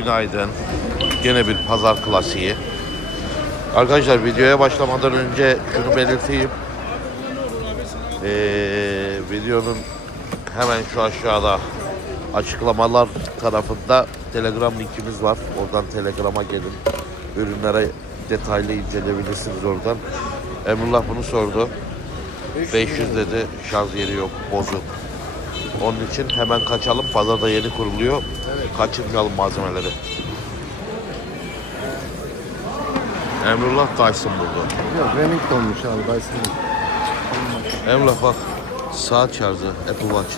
Günaydın. Gene bir pazar klasiği. Arkadaşlar videoya başlamadan önce şunu belirteyim. Ee, videonun hemen şu aşağıda açıklamalar tarafında Telegram linkimiz var. Oradan Telegram'a gelin. Ürünlere detaylı inceleyebilirsiniz oradan. Emrullah bunu sordu. 500 dedi şarj yeri yok bozuk. Onun için hemen kaçalım. Pazarda yeni kuruluyor. Kaçırmayalım malzemeleri. Emrullah kaçsın burada. Yok Remington olmuş abi Dyson. Emrullah bak. Saat şarjı Apple Watch.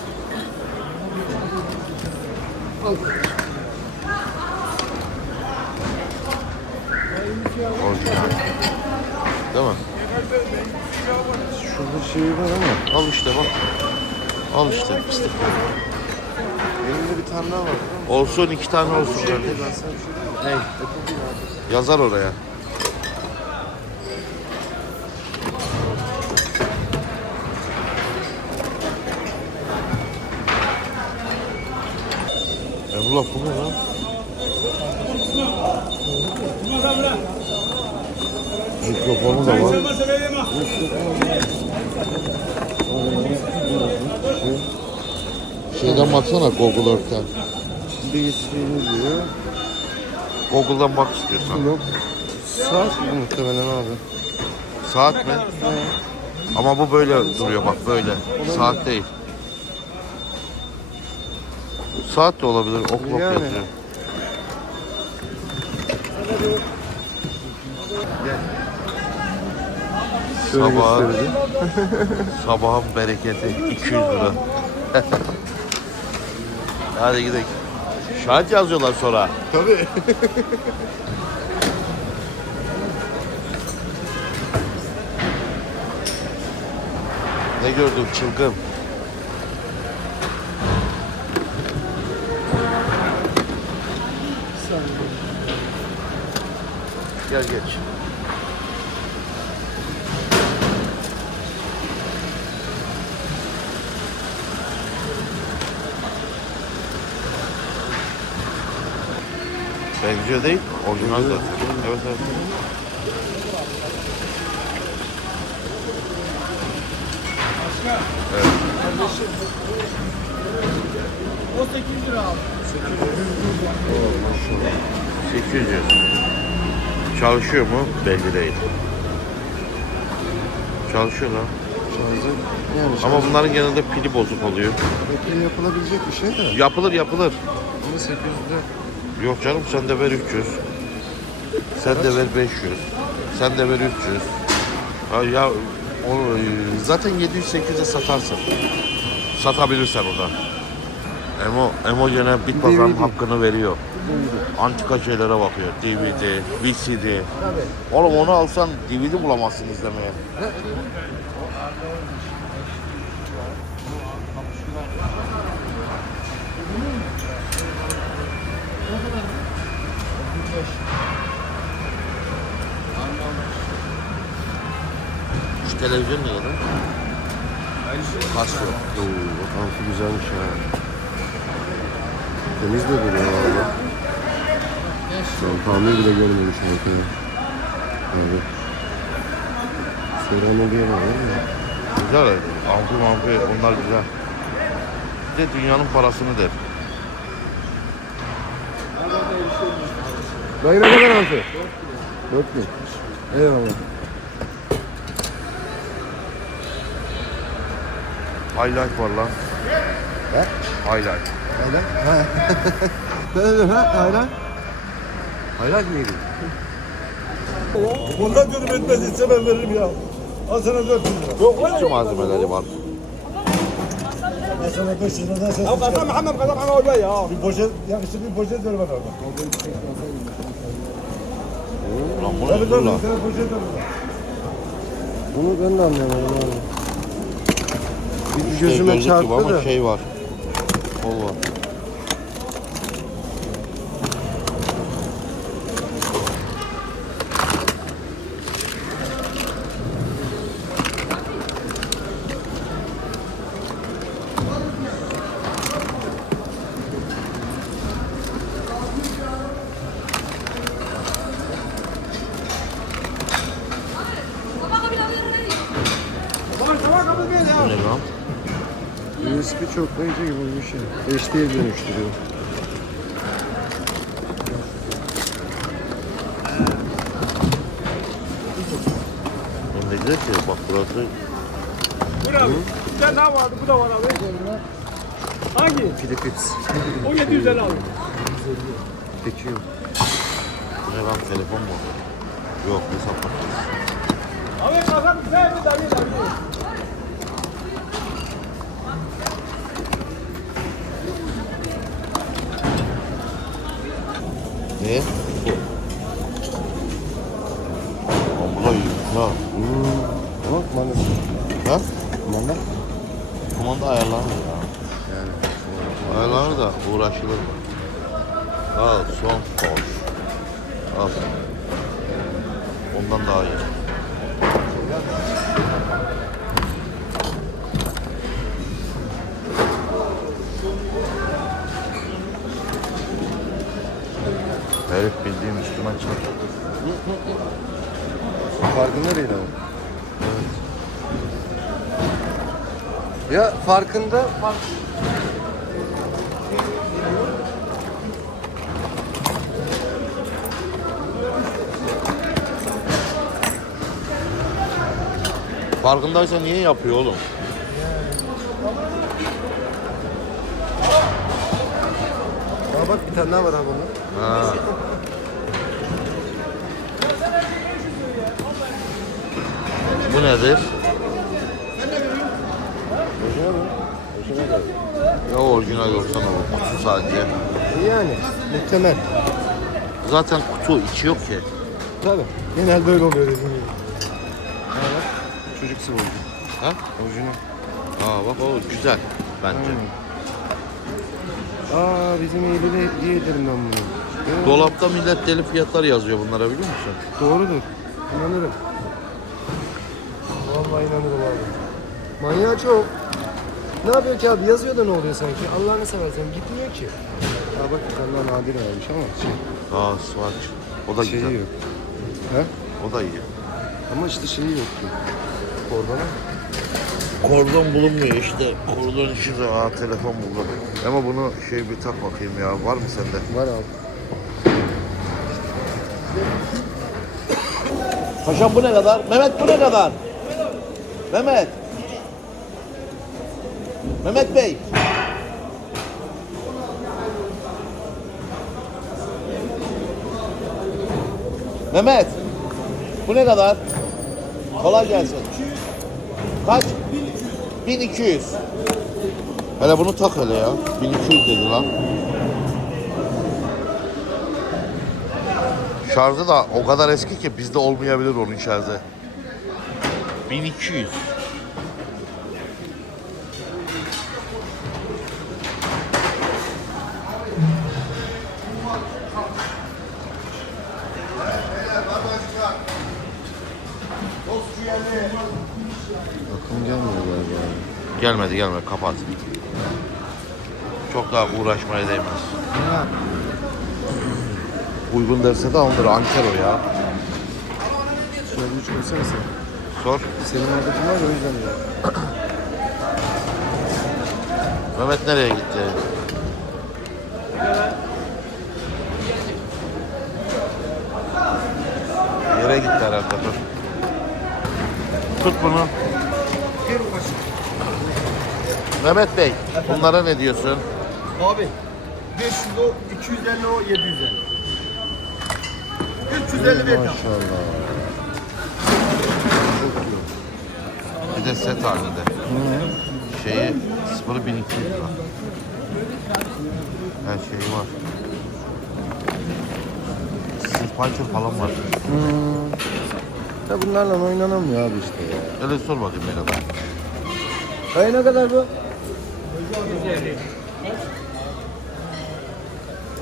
Orijinal. Değil mi? Şurada şey var ama Al işte bak. Al işte pislik. elimde bir tane daha var. Olsun iki tane olsun Şey kardeşim. şey abi. Yazar oraya. Emrullah bu ne lan? Mikrofonu da var. Şeyden baksana Google Earth'ten. Bir şeyini diyor. Google'dan bak istiyorsan. Yok. Saat muhtemelen abi. Saat mi? Ama bu böyle duruyor bak böyle. Saat değil. Saat de olabilir. Ok ok Yani. yazıyor. Şöyle Sabah. Sabahın bereketi 200 lira. Hadi gidelim. Şahit yazıyorlar sonra. Tabii. Ne gördün çılgın? Gel geç. Benziyor değil, orijinal zaten. Evet evet. O 8 lira abi. 800. Çalışıyor mu? Belli değil. Çalışıyor lan. Şarjı yani Ama şarjı bunların genelde pili bozuk oluyor. Bekle yapılabilecek bir şey de. Yapılır yapılır. Ama 800'de Yok canım sen de ver 300. Sen de ver 500. Sen de ver 300. Ha ya onu, zaten 700-800'e satarsın. Satabilirsen o da. Emo, Emo gene bit pazarın DVD. hakkını veriyor. Antika şeylere bakıyor. DVD, VCD. Oğlum onu alsan DVD izlemeye. Şu televizyon ne kadar? Kasıyor. Oo, amfi güzelmiş ha. Temiz de duruyor valla. An tamir bile görmemiş ortaya. Evet. Serrano diye var değil mi? Güzel. Amfi mamfi onlar güzel. Bir de dünyanın parasını der. Dayı ne kadar amfi? 4 bin. Eyvallah. Highlight var lan. He? Highlight. Hayla? Ha. Ne dedin ha? Hayla? Hayla mıydı? Bundan diyorum etmez ise ben veririm ya. Al sana 400 lira. Yok Bütün malzemeleri var. Ben sana 500 liradan sen Abi kazan Muhammed kazan Muhammed olma ya. Bir poşet, yakışıklı bir poşet ver bana orada. Lan bu Tabii ne dur lan? Bunu ben de anlayamadım abi. Bir gözüme çarptı ama da. şey var. Kol var. Bu ne lan? USB çoklayıcı gibi bir şey. HD'ye dönüştürüyor. Hem de güzel ki bak burası Buyur abi. Güzel daha vardı. Bu da var abi. Hangi? Philips. O 750 abi. Peki yok. bu ne lan telefon mu? Yok hesap makinesi. Abi kazak güzel mi? Dami dami. Ne? Bu. Ha. Hmm. Ama kumandası. Ha? Kumanda? Kumanda ayarlanır ya. Yani. Ayarlanır da uğraşılır? Al son boş. Al. Ondan daha iyi. Herif bildiğim üstüme çarptı. Farkında değil ama. Evet. Ya farkında fark... Farkındaysa niye yapıyor oğlum? Aa bak bir tane daha var abi bunun. Ha. Bu nedir? Ya orijinal yoksa ne olur? Kutu sadece. Yani muhtemel. Zaten kutu içi yok ki. Tabii. Genelde öyle oluyor dediğim gibi. Bak. Çocuk sıvıcı. Ha? Orijinal. Aa bak o güzel bence. Aa bizim eğlili hediye ederim ben bunu. Dolapta millet deli fiyatlar yazıyor bunlara biliyor musun? Doğrudur. İnanırım. Vallahi inanırım abi. Manyağı çok. Ne yapıyor ki abi? Yazıyor da ne oluyor sanki? Allah'ını seversen gitmiyor ki. Aa bak bir tane daha nadir almış ama şey, Aa Swatch. O da şeyi güzel. yok. He? O da iyi. Ama işte şeyi yok ki. Kordona. Kordon bulunmuyor işte. Kordon işi de aa telefon buldum. Ama bunu şey bir tak bakayım ya. Var mı sende? Var abi. Paşam bu ne kadar? Mehmet bu ne kadar? Mehmet. Mehmet Bey. Mehmet. Bu ne kadar? Kolay gelsin. Kaç? 1200. Hele bunu tak hele ya. 1200 dedi lan. Şarjı da o kadar eski ki bizde olmayabilir onun şarjı. 1200. Akım gelmiyor galiba. Gelmedi gelmedi kapat. Çok daha uğraşmaya değmez. Uygun derse de alınır Ankara ya. Şöyle üç koysana sen. Sor. Senin oradaki var ya o yüzden ya. Mehmet nereye gitti? Yere gitti herhalde. Dur. Tut bunu. Mehmet Bey, bunlara ne diyorsun? Abi 500 o, 250 o, 750. 350 verdim. Maşallah. Çok iyi. Bir de set halinde. Şeyi 0 1200 lira. Her şeyi var. Fighter falan var. Hmm. Ya bunlarla oynanamıyor abi işte ya. Öyle sor bakayım ne kadar. Ay ne kadar bu?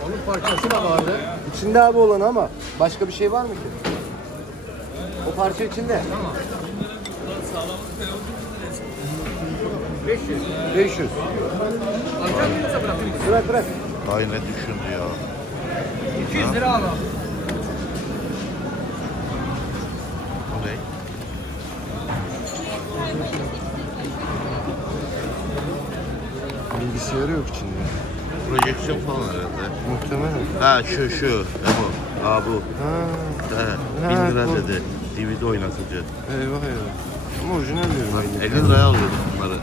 Onun parçası da vardı. İçinde abi olan ama başka bir şey var mı ki? O parça içinde. 500. 500. Alacak mıysa bırakayım. Bırak bırak. Ay ne düşündü ya. 200 lira al abi. Bu ne? Bilgisayarı yok içinde. Projeksiyon falan herhalde. Muhtemelen. Ha şu şu. Ne bu? Aa bu. Ha, Ha, 1000 lira bu. dedi. DVD oynatıcı. eyvah eyvah. Ama orijinal diyorum ben. 50 liraya alıyorduk bunları.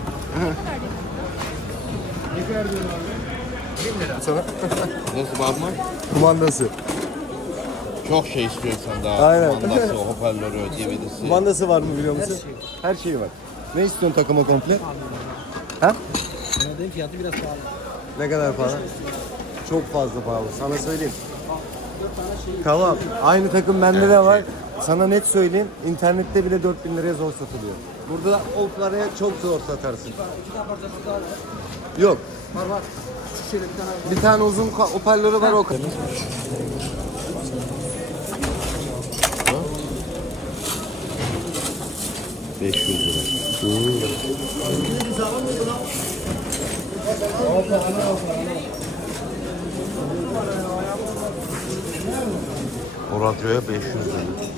Sana Nasıl bakma? kumandası. Çok şey istiyorsan daha. Aynen. Mandası, hoparlörü, DVD'si. Kumandası var mı biliyor musun? Her şeyi var. Ne istiyorsun takıma komple? Ha? Oynadığım fiyatı biraz pahalı. Ne kadar pahalı? Çok fazla pahalı. Sana söyleyeyim. Tamam. Aynı takım bende de var. Sana net söyleyeyim. internette bile 4000 liraya zor satılıyor. Burada o paraya çok zor satarsın. Yok. Var var. Bir tane uzun hoparlörü var o kadar. Hı? 500 lira. O radyoya 500 lira.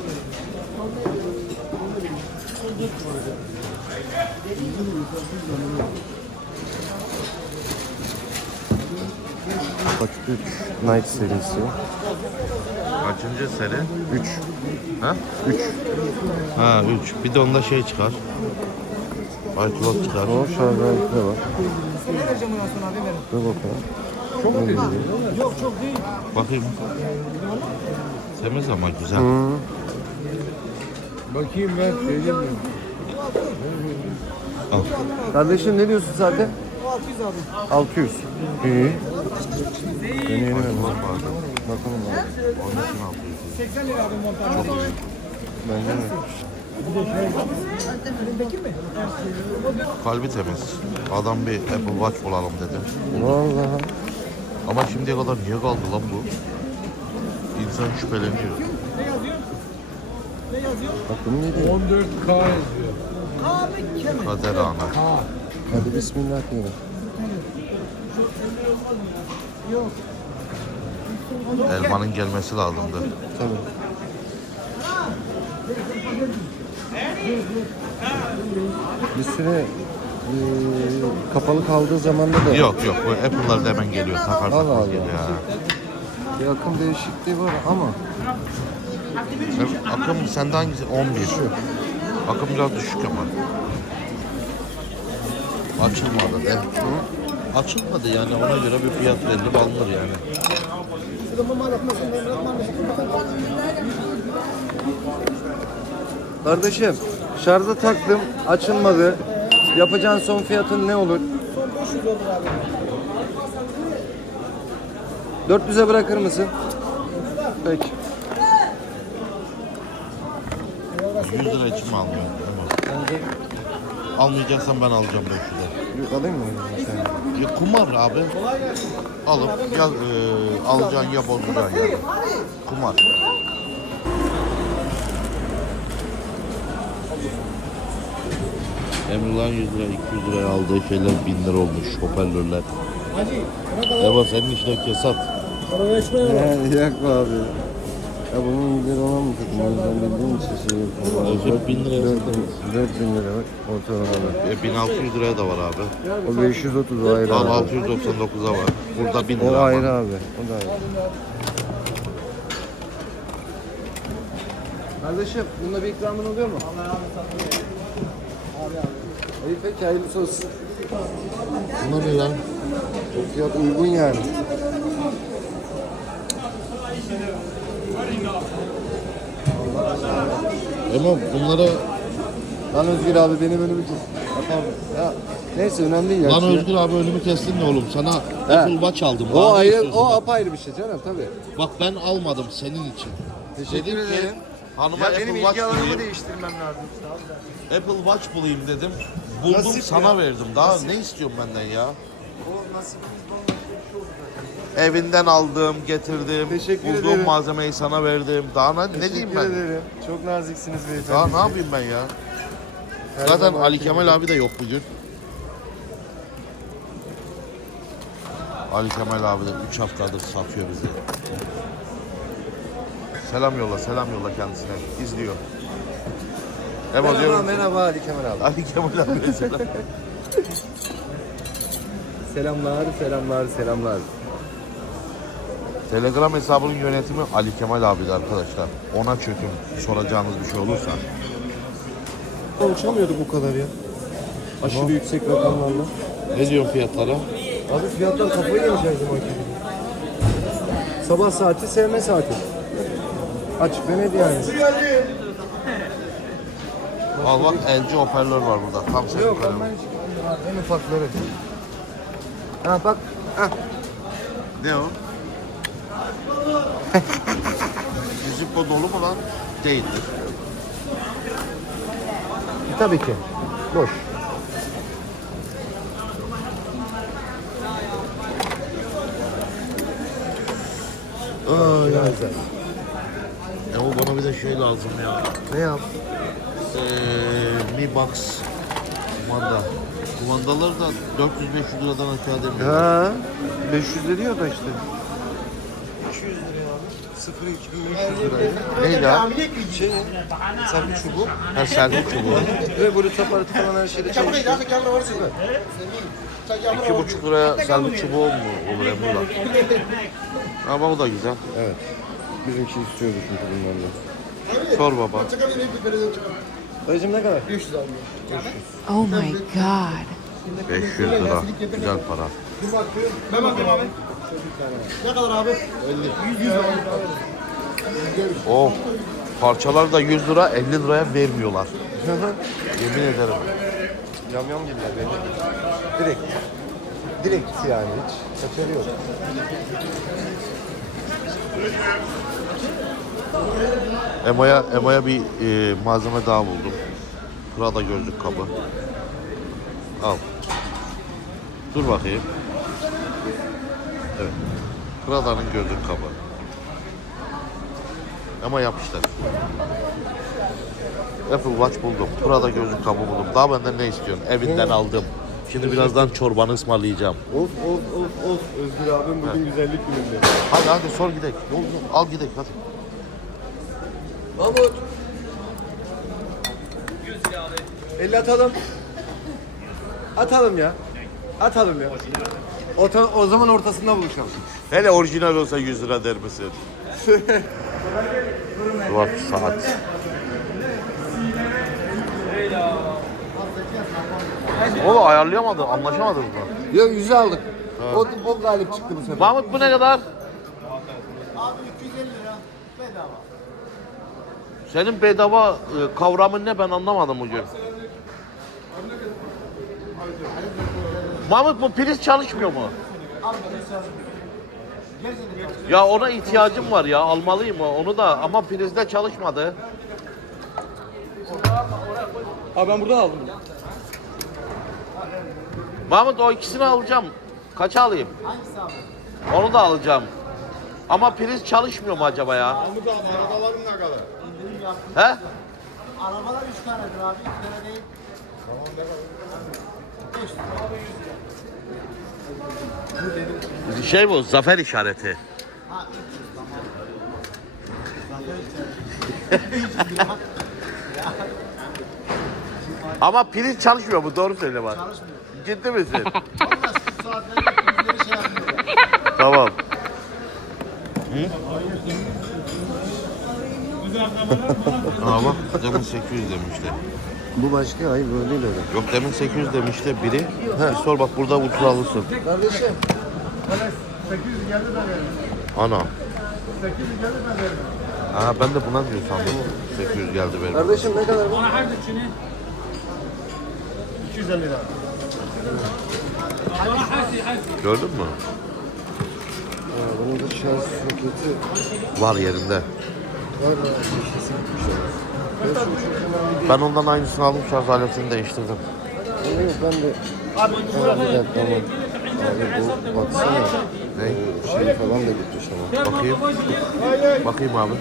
Bak 3 Night serisi. Kaçıncı sene? 3. Ha? 3. Ha 3. Bir de onda şey çıkar. iCloud çıkar. O şarj aleti var. Ne vereceğim ondan sonra abi verin. Dur bakalım. Çok mu Yok çok değil. Bakayım. Temiz ama güzel. Bakayım ben söyleyeyim? Al. Kardeşim ne diyorsun zaten? O 600 abi. 600. İyi. Deneyelim hemen. Var bazen. Bakalım abi. Onun için alıyoruz. 80 lira abi montaj. Bence de. Elindeki mi? Kalbi temiz. Adam bir Apple Watch bulalım dedi. Vallahi. Ama şimdiye kadar niye kaldı lan bu? İnsan şüpheleniyor. Ne yazıyor? Ne yazıyor? Bakın ne diyor? 14K yazıyor. Kader ana. Hadi bismillah diyelim. Yok. Elmanın gelmesi lazımdı. Tabii. Bir süre eee, kapalı kaldığı zamanda da Yok yok bu Apple'lar da hemen geliyor. Takar Allah takmaz Allah. geliyor ha. bir akım değişikliği var ama Akım sende hangisi? 11. Akım biraz düşük ama. Açılmadı de. Açılmadı yani ona göre bir fiyat belli alınır yani. Kardeşim şarja taktım açılmadı. Yapacağın son fiyatın ne olur? Son 500 olur abi. 400'e bırakır mısın? Peki. 100 lira için mi almıyorsun? Tamam. Almayacaksan ben alacağım 500'e. Yok, Alayım mı sen? Ya kumar abi. Alıp ya e, alacaksın ya bozacaksın yani. Kumar. Emrullah'ın 100 lira 200 liraya aldığı şeyler 1000 lira olmuş hoparlörler. Hacı. Eva senin işine kesat. Para geçme yok. Abi. Ya bunun bir ona mı takım? O yüzden bildiğim için şey yok. Özür 1000 liraya 4000 lira bak ortalamada. E, 1600 liraya da var abi. O 530 o ayrı Al abi. 699'a var. Burada 1000 O lira ayrı var. abi. O da ayrı. Kardeşim bunda bir ikramın oluyor mu? Allah abi İyi peki hayırlısı olsun. Bunlar ne lan? Çok fiyat uygun yani. Ama bunlara Lan Özgür abi benim önümü kes. Tamam. Ya neyse önemli değil ya. Lan Özgür abi önümü kestin ne oğlum? Sana Apple Watch aldım. Daha O ne ayrı, istiyorsun o bak? apayrı bir şey canım tabii. Bak ben almadım senin için. Teşekkür Dedim ki, ederim. Hanıma Ya Apple benim Watch alanımı bulayım. değiştirmem lazım. Apple Watch bulayım dedim. Buldum Nasip sana ya. verdim. Daha ne istiyorsun benden ya? O nasibimiz bambaşka bir şey oldu zaten. Evinden aldım, getirdim. Teşekkür Bulduğum ederim. malzemeyi sana verdim. Daha ne, ne diyeyim ben? Teşekkür ederim. Çok naziksiniz beyefendi. Daha ne yapayım ben ya? Her Zaten Ali Kemal abi de yok bugün. Ali Kemal abi de 3 haftadır satıyor bizi. Selam yolla, selam yolla kendisine. İzliyor. Emo Merhaba, diyorum. merhaba Ali Kemal abi. Ali Kemal abi selam. Selamlar, selamlar, selamlar. Telegram hesabının yönetimi Ali Kemal abi'di arkadaşlar. Ona çökün soracağınız bir şey olursa. Uçamıyorduk bu kadar ya. Aşırı yüksek rakamlarla. Ne diyorsun fiyatlara? Abi fiyatlar kafayı zamanki gibi. Sabah saati sevme saati. Açık ve net yani. Al bak LG hoparlör var burada. Tam senin Yok ben hiç en ufakları. Ha bak. Ha. Ne o? Zippo dolu mu lan? Değildir. Tabii ki. Boş. Ya. Güzel. E o bana bir de şey lazım ya. Ne yap? Ee, Mi Box kumanda. Kumandaları da 400-500 liradan aşağı demiyor. Ha, 500 lira da işte. 200 lira abi. 0 2500 lira. Neydi ha? Şey, sabit çubuğu. Ha servis çubuğu. Ve Bluetooth aparatı falan her şeyde çalışıyor. İki buçuk liraya servis çubuğu mu olur Emrullah? Ama bu da güzel. Evet. Bizimki istiyordu çünkü bunlarla. Sor baba. Dayıcım ne kadar? Oh my god. 500 lira. Güzel para. Ben bakayım abi. Ne kadar abi? 100 lira. O parçalar da 100 lira 50 liraya vermiyorlar. Yemin ederim. Yam yam gibiler belli. Direkt. Direkt yani hiç kaçarı yok. Emo'ya Emo'ya bir e, malzeme daha buldum. Prada gözlük kabı. Al. Dur bakayım. Evet. Prada'nın gözlük kabı. Ama yapıştır. Apple Watch buldum. Prada gözlük kabı buldum. Daha benden ne istiyorsun? Evinden aldım. Şimdi birazdan çorbanı ısmarlayacağım. Of of of of. Özgür abim bugün güzellik gününde. Hadi hadi sor yol. Al gidelim hadi. Mahmut. 50 atalım. Atalım ya. Atalım ya. O, ta- o zaman ortasında buluşalım. Hele orijinal olsa 100 lira der misin? Bak saat. Oğlum ayarlayamadı, anlaşamadık mı? Ya yüzü aldık. O, o galip çıktı bu sefer. Mahmut bu ne kadar? Abi 250 lira. Bedava. Senin bedava e, kavramın ne ben anlamadım bugün. Mahmut bu priz çalışmıyor mu? Ya ona ihtiyacım var ya almalıyım o- onu da ama prizde çalışmadı. Abi ben buradan aldım. Mahmut o ikisini alacağım. Kaça alayım? Hangisi abi? Onu da alacağım. Ama priz çalışmıyor mu acaba ya? Mahmut abi arabaların ne kadar? He? Arabalar 3 tanedir abi. 2 tane değil. Tamam ne kadar? 500 lira. Şey bu zafer işareti. Ha 300 tamam. Zaten 300 lira. Ama priz çalışmıyor mu? Doğru söyle bak. Çalışmıyor. Ciddi misin? Valla şu saatlerde bizleri şey yapmıyor. tamam. Aa bak demin 800 demişti. Bu başka hayır böyle değil öyle. Yok demin 800 demişti biri. Bir sor bak burada uçur alırsın. Kardeşim. 800 geldi de. Ana. 800 geldi de. Aa ben de buna diyor sandım. 800 geldi benim. Kardeşim ne kadar bu? 250 lira. Gördün mü? Ya, bunun da şarj soketi Var yerinde. var gitmiş ben ondan aynısını aldım şarj aletini değiştirdim. Evet ben de Abi herhalde tamam. Abi bu baksana. Ne? Ee, şey falan da gitmiş ama. Bakayım. Bakayım abi.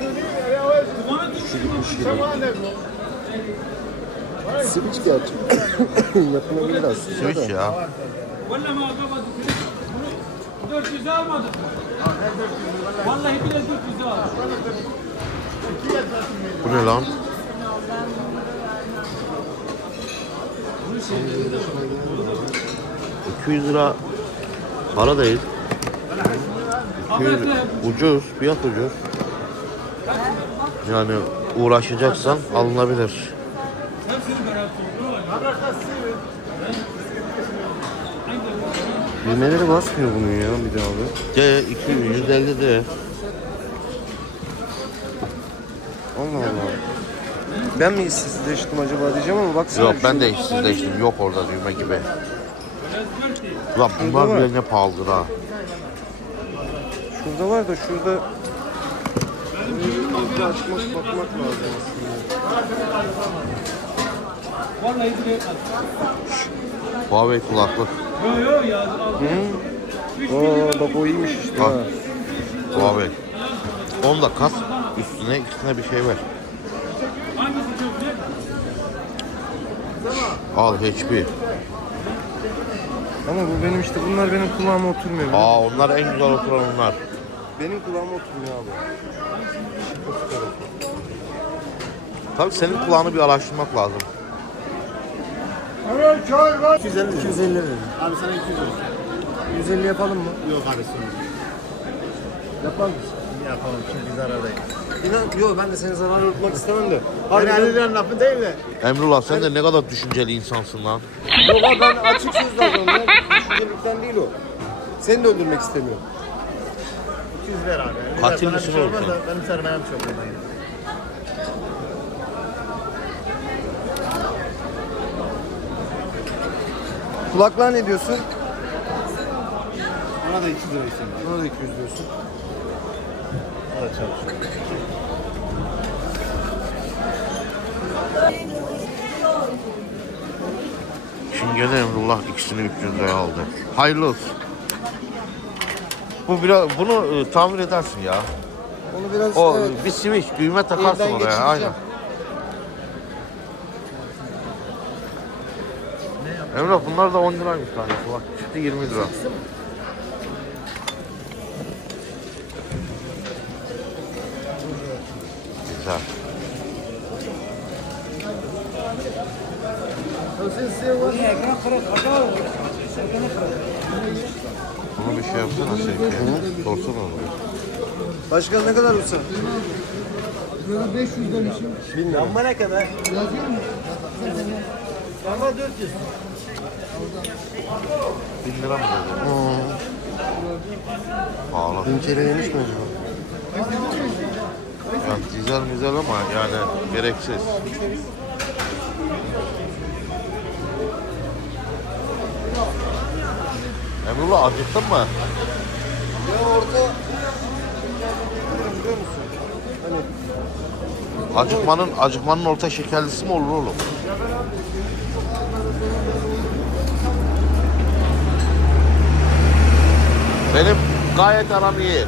Şu gitmiş gibi. Switch gerçi. Yapılabilir aslında. Switch ya. Vallahi bile dört yüze. Bu ne lan? ...200 lira Para değil. Çünkü ucuz, fiyat ucuz. Yani uğraşacaksan alınabilir. Düğmeleri basmıyor bunun ya bir daha abi. D 250 D. Allah Allah. Ben mi işsizleştim acaba diyeceğim ama baksana. Yok ben şu- de işsizleştim. Yok orada düğme gibi. Ulan bunlar bile ne pahalıdır ha. Şurada var da şurada açmak bakmak lazım aslında. Huawei kulaklık. Aa bak o iyiymiş işte. Ha. Ha. Huawei. Onu da kas. Üstüne ikisine bir şey ver. Al HP. Ama bu benim işte bunlar benim kulağıma oturmuyor. Aa onlar en güzel oturan onlar. Benim kulağıma oturmuyor abi. Tabii senin kulağını bir araştırmak lazım. 250 250 verin. Abi sana 200 olsun. 150 yapalım mı? Yok abi sonra. Yapar mısın? Yapalım çünkü zarardayız. İnan yok ben de senin zararı unutmak istemem de. 50 liranın lafı değil de. Emrullah sen de ne kadar düşünceli insansın lan. Yok abi ben açık adamım ya. Düşüncelikten değil o. Seni de öldürmek istemiyorum. 200 ver abi. Yani Katil misin şey oğlum olmaz sen? Benim sermayem çok. Yani. Kulaklığa ne diyorsun? Ona da 200 lira istiyorum. Buna da 200 diyorsun. O da çalışıyor. Şimdi gene Emrullah ikisini 300 liraya aldı. Hayırlı olsun. Bu biraz bunu e, tamir edersin ya. Onu biraz O evet, bir switch düğme takarsın elden oraya. geçireceğim. Aynen. Emrah bunlar da 10 liraymış tanesi bak. Çıktı 20 lira. Güzel. Bunu bir şey yapsana Seyfi. Sorsana onu. Başkan ne kadar usta? Lamba ne kadar? Lamba 400. 1000 lira mı dedi? Pahalı. Bin kere yemiş mi acaba? Ya güzel güzel ama yani gereksiz. Emrullah acıktın mı? Ya orta... Biliyor musun? Hani Acıkmanın acıkmanın orta şekerlisi mi olur oğlum? Benim gayet aram iyi.